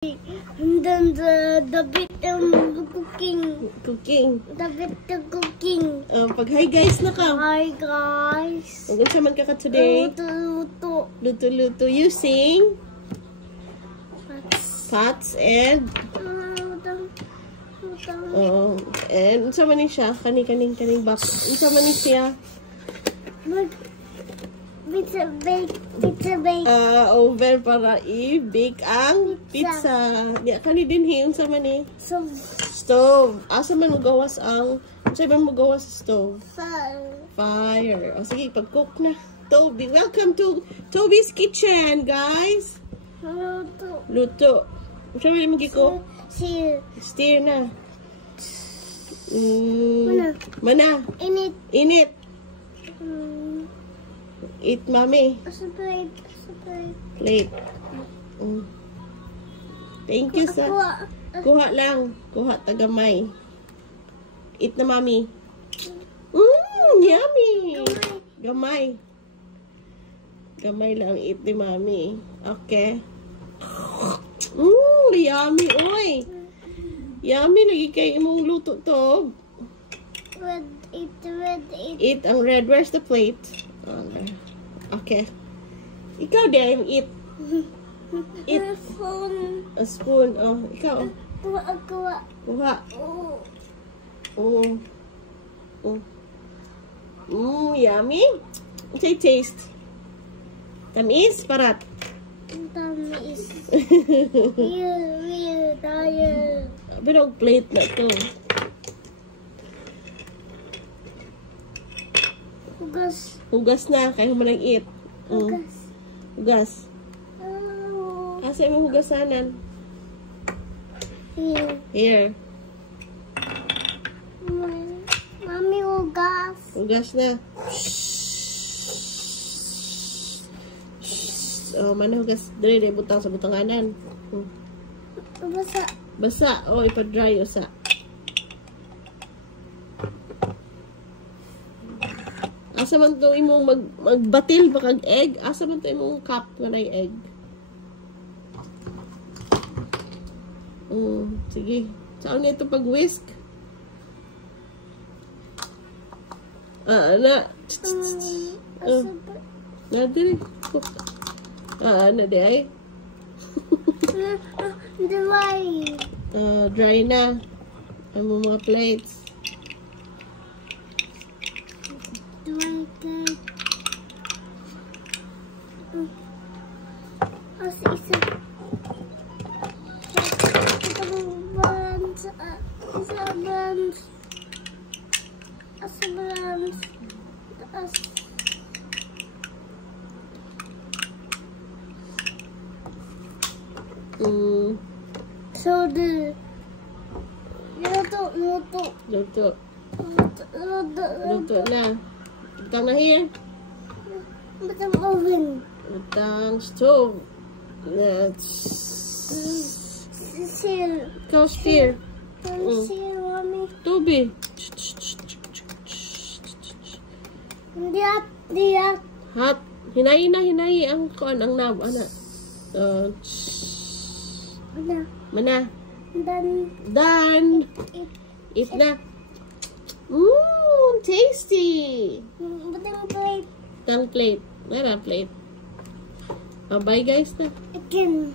And then the bit cooking. Cooking. The bit cooking. Pag hi guys na ka. Hi guys. Ang sa man ka today. Luto. Luto using pots and and sa man siya kaning box. Sa man siya. Pizza bake. Oven para i-bake ang pizza. Di kani din hiyon sa man ni. Stove. Asa man mo gawas ang sa man mo gawas sa stove? Fire. O sige, pag-cook na. Toby, welcome to Toby's Kitchen, guys. Luto. Sa man mo gi-cook? Steer na. Mana? Init. Eat, mommy. Plate. Thank you, sir. Kuha lang. Kuha tagamay. Eat na, mommy. Yummy. Gamay. Gamay lang eat ni mommy. Okay. Yummy, oy. Yummy, lagi kayo imong luto to. Red. Eat ang red. Where's the plate? Okay. Ikaw din, eat. Eat. A spoon. Oh, ikaw. Kuha. Yummy. Say taste. Tamis, parat. Tamis. Real, tayo. Pero plate na to. Hugas na, kaya mo nang eat. Hugas. Asa mo hugasanan? Here. Mami, hugas. Hugas na. Mana hugas? Dali, butang sa butanganan. Basa. Ipa-dry sa. Asa man to imong magbatil ba kag egg? Asa man to imong cup nga nay egg? Sige. Saan na ito pag-whisk? Na dili. Na di ay? Dry na. Ang mga plates. So the Luto na. Butang na here. Butang oven. Butang stove. Steer. Go steer. Steer, mommy. Toby. Diyak. Hot. Hinayi ang kuan ang knob ana. Mana? Done. Eat na. Tasty. Butang plate. Where plate? Bye guys na. Again.